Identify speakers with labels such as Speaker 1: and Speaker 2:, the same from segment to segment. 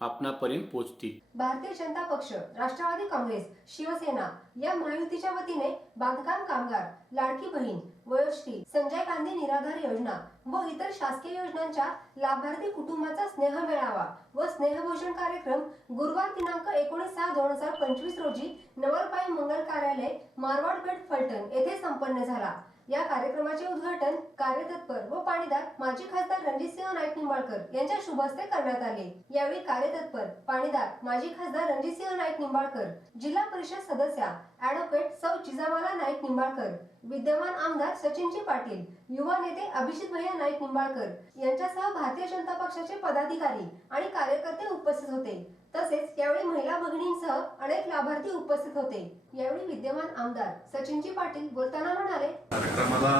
Speaker 1: आपणापर्यंत पोहोचतील.
Speaker 2: भारतीय जनता पक्ष राष्ट्रवादी काँग्रेस शिवसेना या महायुतीच्या वतीने बांधकाम कामगार लाडकी बहीण वयोश्री संजय गांधी निराधार योजना व इतर शासकीय योजनांच्या लाभार्थी कुटुंबाचा स्नेह मेळावा व स्नेहभोजन कार्यक्रम गुरुवार दिनांक एकोणीस सहा दोन हजार पंचवीस रोजी नवरपाई मंगल कार्यालय मारवाडपेठ फलटण येथे संपन्न झाला. या कार्यक्रमाचे उद्घाटन कार्यतत्पर व पाणीदार माजी खासदार रणजितसिंह नाईक निंबाळकर यांच्या शुभ हस्ते करण्यात आले. यावेळी कार्यतत्पर पाणीदार माजी खासदार रणजितसिंह नाईक निंबाळकर जिल्हा परिषद सदस्या ऍडव्होकेट सौ जिजामाला नाईक निंबाळकर विद्यमान आमदार सचिनजी पाटील युवा नेते अभिजित भैया नाईक निंबाळकर यांच्यासह भारतीय जनता पक्षाचे पदाधिकारी आणि कार्यकर्ते उपस्थित होते. तसेच यावेळी महिला भगिनींसह अनेक लाभार्थी उपस्थित होते. यावेळी विद्यमान आमदार सचिनजी पाटील बोलताना म्हणाले
Speaker 3: कार्यक्रमाला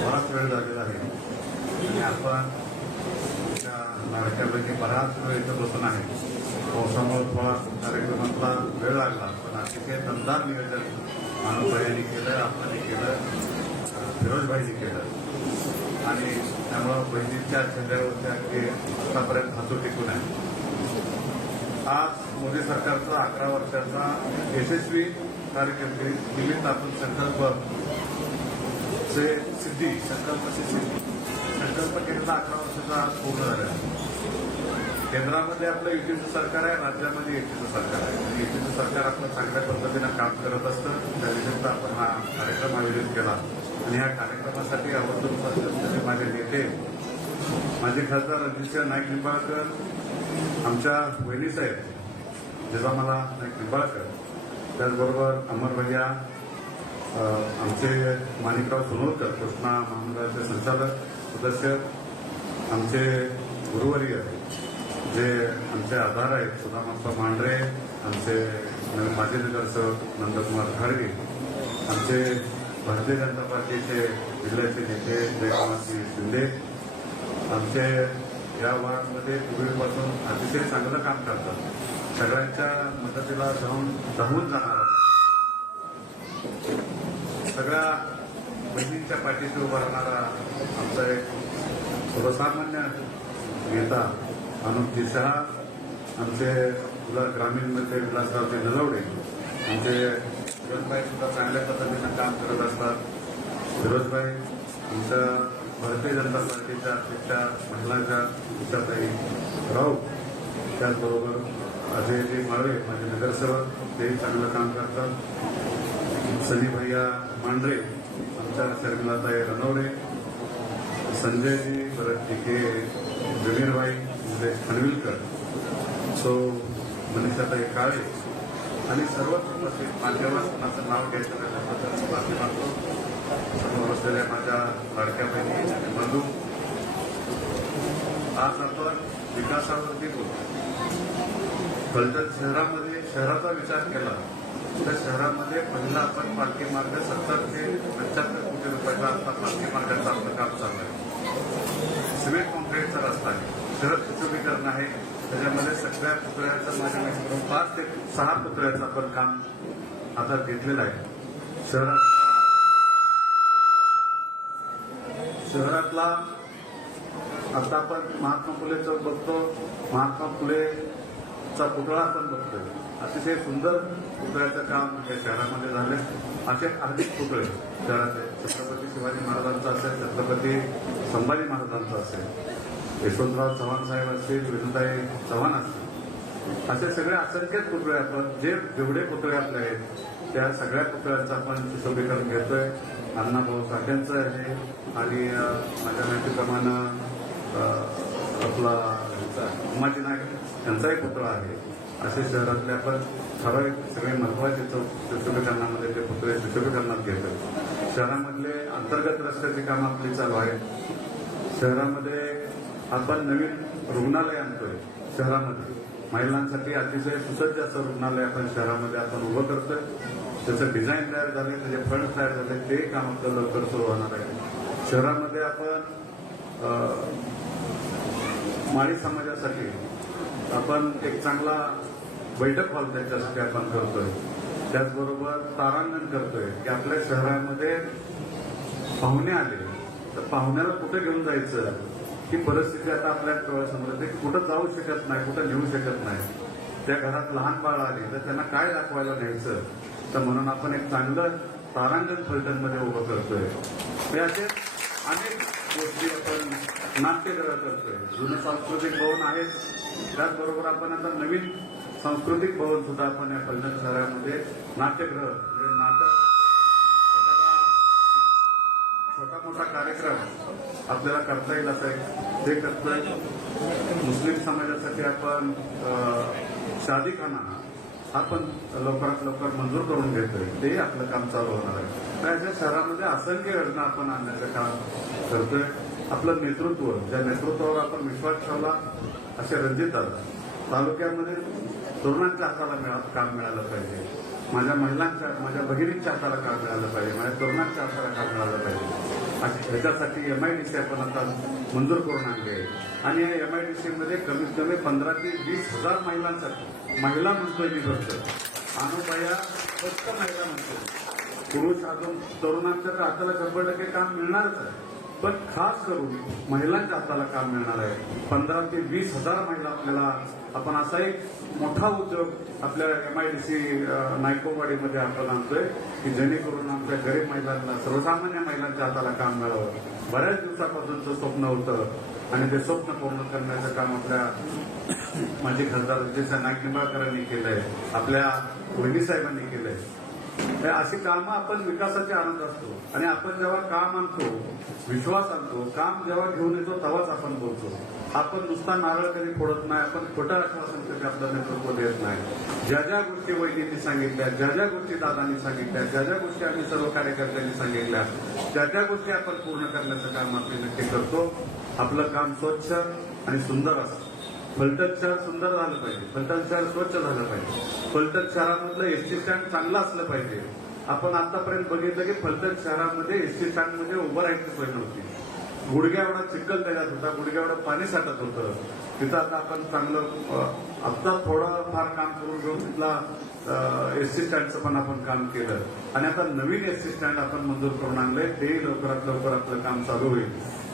Speaker 3: बराच वेळ झालेला आहे. आणि आपण त्या बराच वेळ इथं बसून आहे. पावसामुळे थोडा कार्यक्रमातला वेळ लागला पण अतिशय दमदार नियोजन मानवभाईंनी केलं आपण केलं फिरोजभाईने केलं. आणि त्यामुळं बहिणींच्या चेहऱ्यावरच्या ते आतापर्यंत हातू टिकून आहे. आज मोदी सरकारचा अकरा वर्षाचा यशस्वी कार्यकिर्दी दिल्लीत आपण संकल्प चे सिद्धी संकल्पाची सिद्धी. संकल्प केलेला अकरा वर्षाचा आज पूर्ण झाला. आहे. केंद्रामध्ये आपलं युतीचं सरकार आहे राज्यामध्ये युतीचं सरकार आहे. युतीचं सरकार आपलं चांगल्या पद्धतीनं काम करत असतं. त्यानिमित्त आपण हा कार्यक्रम आयोजित केला. आणि या कार्यक्रमासाठी आवर्जून माझे नेते माझे खासदार रणजितसिंह नाईक निंबाळकर आमच्या वहिनीसाहेब जिजामाला मला निंबाळकर त्याचबरोबर अमर भैया आमचे माणिकराव सोनोलकर कृष्णा महामंडळाचे संचालक सदस्य आमचे गुरुवर्य जे आमचे आधार आहेत सुधामाप्पा मांढरे आमचे माजी नगरसेवक नंदकुमार खाडगे आमचे भारतीय जनता पार्टीचे जिल्ह्याचे नेते जयकुमारसिंह शिंदे आमचे या वार्डमध्ये पूर्वीपासून अतिशय चांगलं काम करतात. सगळ्यांच्या मदतीला जाऊन धावून जाणार. सगळ्या बहिणींच्या पाठीशी उभा राहणारा आमचा एक सर्वसामान्य नेता अनुपजी शहा आमचे तुला ग्रामीणमध्ये विलासरावचे नलवडे आमचे सुरजभाई सुद्धा चांगल्या पद्धतीनं काम करत असतात. सुरजभाई आमच्या भारतीय जनता पार्टीच्या अध्यक्षा महिलांच्या उषाताई राऊत त्याचबरोबर अजयजी माळवे माझे नगरसेवक ते चांगलं काम करतात. सनी भैया मांढरे आमच्या शर्मिलाताई रणवडे. संजयजी परत टिके जमीरबाई उदय खनविलकर. सो मनीषाताई काळे. आणि सर्वच उपस्थित माझं नाव घ्यायचं नाही माफी मागतो समोर असलेल्या माझ्या लाडक्या बहिणी बंधू. आज आपण विकासावरती बोलतो. फलटण शहरामध्ये शहराचा विचार केला तर शहरामध्ये पहिला आपण पालखी मार्ग सत्तर ते पंच्याहत्तर कोटी रुपयाचा आता पालखी मार्गाचं आपलं काम चालू आहे. सिमेंट कॉन्क्रीटचा रस्ता आहे. शहर सुशोभीकरण आहे. त्याच्यामध्ये सगळ्या पुतळ्याचं माझ्या पाच ते सहा पुतळ्याचं आपण काम आता घेतलेलं आहे. शहरात शहरातला आता आपण महात्मा फुले चौक बघतो महात्मा फुलेचा पुतळा आपण बघतोय. अतिशय सुंदर पुतळ्याचं काम या शहरामध्ये झाले असे अनेक पुतळे शहराचे. छत्रपती शिवाजी महाराजांचा असेल छत्रपती संभाजी महाराजांचा असेल यशवंतराव चव्हाण साहेब असतील विनोदाई चव्हाण असतील. असे सगळे असंख्य पुतळे आपण जे जेवढे पुतळे आपले आहेत त्या सगळ्या पुतळ्यांचं आपण सुशोभीकरण घेतोय. अण्णाभाऊ साठ्यांचं आहे आणि माझ्या माहितीप्रमाणे आपला ह्याचा उमाजी नाईक यांचाही पुतळा आहे. असे शहरातले आपण ठराविक सगळे महत्त्वाचे चौक जे ते पुतळे सुशोभीकरणात घेतो शहरामधले अंतर्गत रस्त्याची कामं आपली चालू आहेत. शहरामध्ये आपण नवीन रुग्णालय आणतोय शहरामध्ये. महिलांसाठी अतिशय सुसज्ज असं रुग्णालय आपण शहरामध्ये आपण उभं करतोय. त्याचं डिझाईन तयार झाले त्याचे फंड तयार झाले ते काम आपलं लवकर सुरू होणार आहे. शहरामध्ये आपण माळी समाजासाठी आपण एक चांगला बैठक हॉल त्याच्यासाठी आपण करतोय. त्याचबरोबर तारांगण करतोय की आपल्या शहरामध्ये पाहुणे आले तर पाहुण्याला कुठं घेऊन जायचं? ही परिस्थिती आता आपल्या डोळ्यासमोर ते कुठं जाऊ शकत नाही कुठं नेऊ शकत नाही. त्या घरात लहान बाळ आली तर त्यांना काय दाखवायला न्यायचं? तर म्हणून आपण एक चांगलं तारांगण फलटणमध्ये उभं करतोय. हे असे अनेक गोष्टी आपण नाट्यग्रह करतोय. जुनं सांस्कृतिक भवन आहेत त्याचबरोबर आपण आता नवीन सांस्कृतिक भवन सुद्धा आपण या फलटण शहरामध्ये नाट्यग्रह म्हणजे नाटक छोटा मोठा कार्यक्रम आपल्याला करता येईल असं एक ते करतोय. मुस्लिम समाजासाठी आपण शादीखाना आपण लवकरात लवकर मंजूर करून घेतोय. तेही आपलं काम चालू होणार आहे. तर अशा शहरामध्ये असंख्य योजना आपण आणण्याचं काम करतोय आपलं नेतृत्व ज्या नेतृत्वावर आपण विश्वास ठेवला असे रणजित दादा. तालुक्यामध्ये तरुणांच्या हाताला काम मिळालं पाहिजे. माझ्या महिलांच्या माझ्या भगिनींच्या हाताला काळ मिळालं पाहिजे माझ्या तरुणांच्या हाताला काळ मिळालं पाहिजे. ह्याच्यासाठी एम आय डी सी आपण आता मंजूर करून आणली आहे. आणि या एम आय डी मध्ये कमीत कमी पंधरा ते वीस हजार महिलांसाठी महिला म्हणतोय मी फक्त अनुपाया फक्त महिला म्हणतोय. पुरुष अजून तरुणांच्या तर हाताला शंभर टक्के काम मिळणारच आहे. पण खास करून महिलांच्या हाताला काम मिळणार आहे. पंधरा ते वीस हजार महिला आपल्याला आपण असा एक मोठा उद्योग आपल्या एम आय टी सी नायकोवाडीमध्ये आपण आणतोय की जेणेकरून आमच्या गरीब महिलांना सर्वसामान्य महिलांच्या हाताला काम मिळावं. बऱ्याच दिवसापासूनचं स्वप्न होतं आणि ते स्वप्न पूर्ण करण्याचं काम आपल्या माजी खासदार विजय नाईक निंबाळकरांनी केलंय आपल्या वहिनी साहेबांनी केलंय. अशी कामं आपण विकासाचे आणत असतो. आणि आपण जेव्हा काम आणतो विश्वास आणतो काम जेव्हा घेऊन येतो तेव्हाच आपण बोलतो. आपण नुसता नारळ कधी फोडत नाही आपण खोटं आश्वासन कधी आपलं नेतृत्व देत नाही. ज्या ज्या गोष्टी वैद्यांनी सांगितल्या ज्या ज्या गोष्टी दादांनी सांगितल्या ज्या ज्या गोष्टी आम्ही सर्व कार्यकर्त्यांनी सांगितल्या त्या त्या गोष्टी आपण पूर्ण करण्याचं काम आपण नक्की करतो. आपलं काम स्वच्छ आणि सुंदर असतं. फलटण शहर सुंदर झालं पाहिजे. फलटण शहर स्वच्छ झालं पाहिजे. फलटण शहरामधलं एसटी स्टँड चांगलं असलं पाहिजे. आपण आतापर्यंत बघितलं की फलटण शहरामध्ये एसटी स्टँडमध्ये उभं राहायची सोय नव्हती. गुडघ्या एवढा चिखल त्याच्यात होता गुडघ्या एवढं पाणी साठत होतं. तिथं आता आपण चांगलं आत्ता थोडं फार काम करून घेऊन तिथला एसटी स्टँडचं पण आपण काम केलं. आणि आता नवीन एसटी स्टँड आपण मंजूर करून आणलंय. तेही लवकरात लवकर आपलं काम चालू होईल.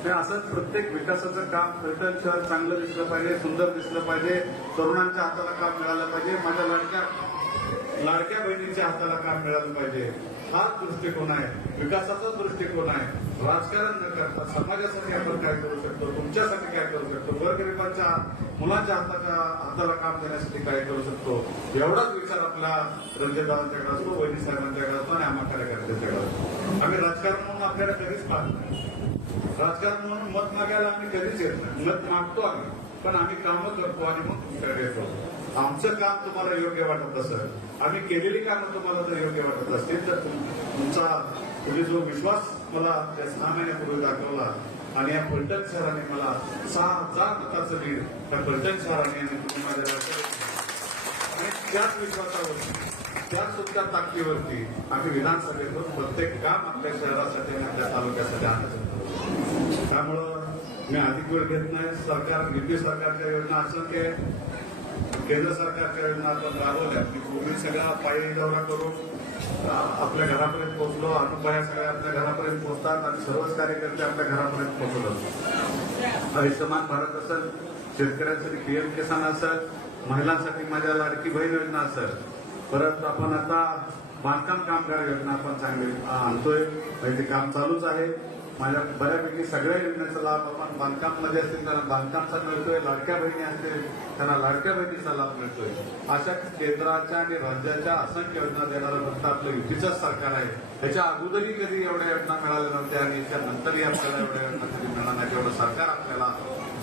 Speaker 3: म्हणजे असंच प्रत्येक विकासाचं काम फलटण शहर चांगलं दिसलं पाहिजे सुंदर दिसलं पाहिजे तरुणांच्या हाताला काम मिळालं पाहिजे माझ्या लाडक्या लाडक्या बहिणीच्या हाताला काम मिळालं पाहिजे. हाच दृष्टिकोन आहे. विकासाचा दृष्टिकोन आहे. राजकारण न करता समाजासाठी आपण काय करू शकतो? तुमच्यासाठी काय करू शकतो? गोरगरिबांच्या मुलांच्या हाताच्या हाताला काम देण्यासाठी काय करू शकतो? एवढाच विचार आपल्या रणजितदादांच्याकडे असतो वहिनी साहेबांच्याकडे असतो आणि आम्हा कार्यकर्त्यांच्याकडे असतो. आम्ही राजकारण म्हणून आपल्याला कधीच पाहत नाही. राजकारण म्हणून मत मागायला आम्ही कधीच येत नाही. मत मागतो आम्ही पण आम्ही कामं करतो आणि मग तुमच्याकडे येतो. आमचं काम तुम्हाला योग्य वाटत असेल आम्ही केलेली कामं तुम्हाला जर योग्य वाटत असतील तर तुमचा तुम्ही जो विश्वास मला त्या सहा महिन्यापूर्वी दाखवला आणि या फलटण शहराने मला सहा हजार मताचं लीड त्या फलटण शहराने आणि तुम्ही माझ्या आणि त्याच विश्वासावरती त्याच सुद्धा ताकदीवरती आम्ही विधानसभेतून प्रत्येक काम आपल्या शहरासाठी आणि आपल्या तालुक्यासाठी आणत त्यामुळं मी अधिक वेळ घेत नाही. सरकार निधी सरकारच्या योजना असंख्य केंद्र सरकारच्या योजना आपण राबवल्या की पूर्वी सगळा पायी दौरा करून आपल्या घरापर्यंत पोहोचलो अनुपाया सगळ्या आपल्या घरापर्यंत पोहोचतात आणि सर्वच कार्यकर्ते आपल्या घरापर्यंत पोहोचलो आयुष्यमान भारत असेल शेतकऱ्यांसाठी पीएम किसान असेल महिलांसाठी माझ्या लाडकी बहीण योजना असेल परत आपण आता बांधकाम कामगार योजना आपण चांगली आणतोय. म्हणजे ते काम चालूच आहे. माझ्या बऱ्यापैकी सगळ्या योजनेचा लाभ आपण बांधकाममध्ये असतील त्यांना बांधकामचा मिळतोय लाडक्या बहिणी असतील त्यांना लाडक्या बहिणीचा लाभ मिळतोय. अशा केंद्राच्या आणि राज्याच्या असंख्य योजना देणारं फक्त आपलं युतीचंच सरकार आहे. त्याच्या अगोदरही कधी एवढ्या योजना मिळाल्या नव्हत्या आणि त्यानंतरही आपल्याला एवढ्या योजना कधी मिळणार नाही एवढं सरकार आपल्याला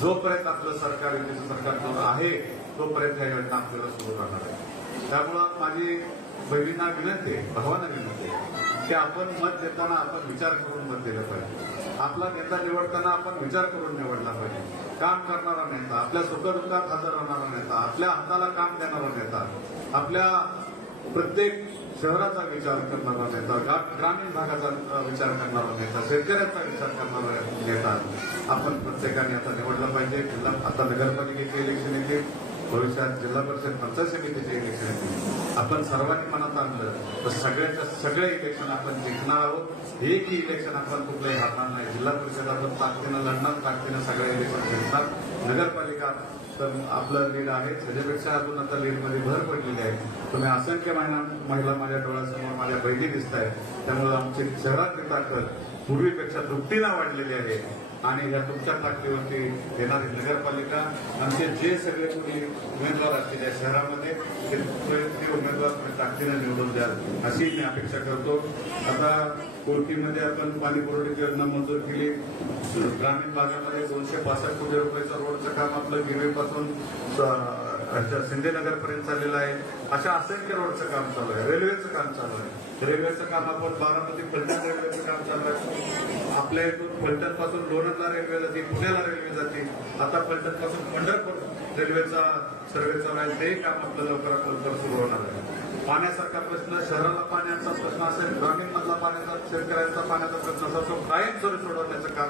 Speaker 3: जोपर्यंत आपलं सरकार युतीचं सरकार सुरू आहे तोपर्यंत या योजना आपल्याला सुरू राहणार आहे. त्यामुळं माझी बहिणींना विनंती आहे भावांना विनंती आहे. की आपण मत देताना आपण विचार करून मत दिलं पाहिजे. आपला नेता निवडताना आपण विचार करून निवडला पाहिजे. काम करणारा नेता आपल्या सुखदुःखात हजर राहणारा नेता आपल्या हाताला काम देणारा नेता आपल्या प्रत्येक शहराचा विचार करणारा नेता ग्रामीण भागाचा विचार करणारा नेता शेतकऱ्यांचा विचार करणारा नेता आपण प्रत्येकाने आता निवडला पाहिजे. आता नगरपालिकेचे इलेक्शन येते. भविष्यात जिल्हा परिषद पंचायत समितीचे इलेक्शन येतील आपण सर्वांनी मनात आणलं तर सगळ्याच्या सगळे इलेक्शन आपण जिंकणार आहोत. एकही इलेक्शन आपण कुठलंही हारणार नाही जिल्हा परिषद आपण ताकदीनं लढणार ताकदीनं सगळे इलेक्शन जिंकणार. नगरपालिका तर आपलं लीड आहे त्याच्यापेक्षा अजून आता लीडमध्ये भर पडलेली आहे. तुम्ही असंख्य महिला महिला माझ्या डोळ्यासमोर माझ्या बहिणी दिसत आहेत त्यामुळे आमची शहरातली ताकद पूर्वीपेक्षा दुपटीला वाढलेली आहे. आणि या तुमच्या ताकदीवरती येणारी नगरपालिका आमचे जे सगळे कोणी उमेदवार असतील या शहरामध्ये ते उमेदवार तुम्ही ताकदीने निवडून द्याल अशी मी अपेक्षा करतो. आता कोर्टीमध्ये आपण पाणी पुरवठ्याची योजना मंजूर केली. ग्रामीण भागामध्ये दोनशे पासष्ट कोटी रुपयाचं रोडचं काम आपलं गिरवीपासून सिंधेनगर पर्यंत चाललेलं आहे. अशा असंख्य रोडचं काम चालू आहे. रेल्वेचं काम चालू आहे. रेल्वेचं काम आपण बारामती फलटण रेल्वेचं काम चालू आहे. आपल्या इथून फलटणपासून लोणंदला रेल्वे जाते पुण्याला रेल्वे जाते. आता फलटणपासून पंढरपूर रेल्वेचा सर्वे चालू आहे. तेही काम आपलं लवकरात लवकर सुरू होणार आहे. पाण्यासारखा प्रश्न शहराला पाण्याचा प्रश्न असेल ग्रामीण मधला पाण्याचा शेतकऱ्यांचा पाण्याचा प्रश्न असा तो कायमस्वरूपी सोडवण्याचं काम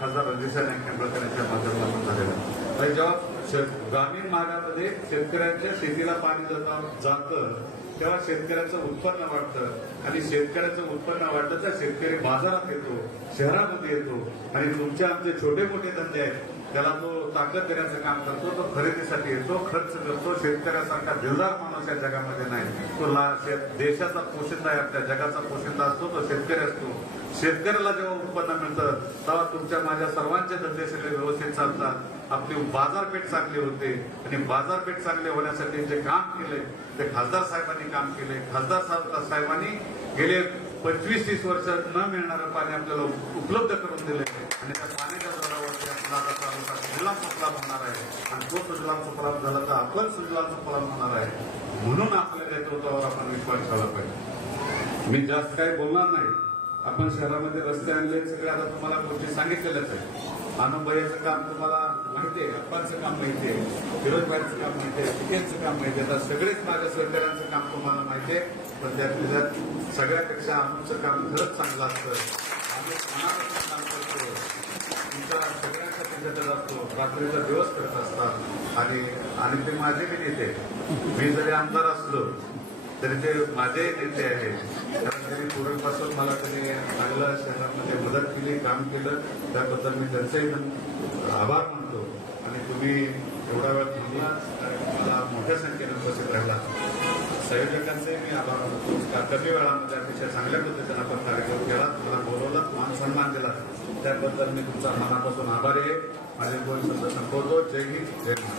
Speaker 3: खासदार रणजित यांच्या माध्यमातून झालेलं आहे. जेव्हा ग्रामीण भागामध्ये शेतकऱ्यांच्या शेतीला पाणी जातं तेव्हा शेतकऱ्याचं उत्पन्न वाढतं. आणि शेतकऱ्याचं उत्पन्न वाढतं तर शेतकरी बाजारात येतो शहरामध्ये येतो. आणि तुमचे आमचे छोटे मोठे धंदे आहेत. त्याला तो ताकद देण्याचं काम करतो तो खरेदीसाठी येतो खर्च करतो. शेतकऱ्यासारखा दिलदार माणूस या जगामध्ये नाही. तो ला- देशाचा पोशिंदा आहे आपल्या जगाचा पोशिंदा असतो तो शेतकरी असतो. शेतकऱ्याला जेव्हा उत्पन्न मिळतं तेव्हा तुमच्या माझ्या सर्वांचे धंदे सगळे व्यवस्थित चालतात. आपली बाजारपेठ चांगली होते आणि बाजारपेठ चांगली होण्यासाठी जे काम केले ते खासदार साहेबांनी काम केले खासदार साहेबांनी गेले पंचवीस तीस वर्ष न मिळणारं पाणी आपल्याला उपलब्ध करून दिले आणि त्या पाण्याच्या दरावरती आपला आता सुजलाम सुफलाम होणार आहे. आणि तो सुजलाम सुफलाम झाला तर आपण सुजलाम सुफलाम होणार आहे. म्हणून आपल्या नेतृत्वावर आपण विश्वास ठेवला पाहिजे. मी जास्त काही बोलणार नाही. आपण शहरामध्ये रस्ते आणले सगळे आता तुम्हाला गोष्टी सांगितलेल्याच आहे आनंदबाईचं काम तुम्हाला माहिती आहे अप्पांचं काम माहिती आहे फिरोजबाईचं काम माहिती आहे काम माहिती आहे. आता सगळेच माझ्या सहकाऱ्यांचं काम तुम्हाला माहिती आहे पण त्यातल्या त्यात सगळ्यापेक्षा आमचं काम खरंच चांगलं असतं. आम्ही मनापासून काम करतो तुमचा सगळ्यांचा असतो रात्रीचा दिवस करत असतात. आणि आणि ते माझे बी नेते मी जरी आमदार असलो तरी ते माझे नेते आहेत. कारण त्यांनी पूर्वीपासून मला त्यांनी चांगलं शहरामध्ये मदत केली काम केलं. त्याबद्दल मी त्यांचाही आभार मानतो. आणि तुम्ही एवढा वेळ थांबला मला मोठ्या संख्येने उपस्थित राहिला संयोजकांचे मी आभार मानतो. का कमी वेळामध्ये अतिशय चांगल्या पद्धतीने आपण कार्यक्रम केला. तुम्हाला बोलवलं मान सन्मान दिला. त्याबद्दल मी तुमचा मनापासून आभारी आहे. माझे दोन शब्द संपवतो. जय हिंद जय महाराष्ट्र.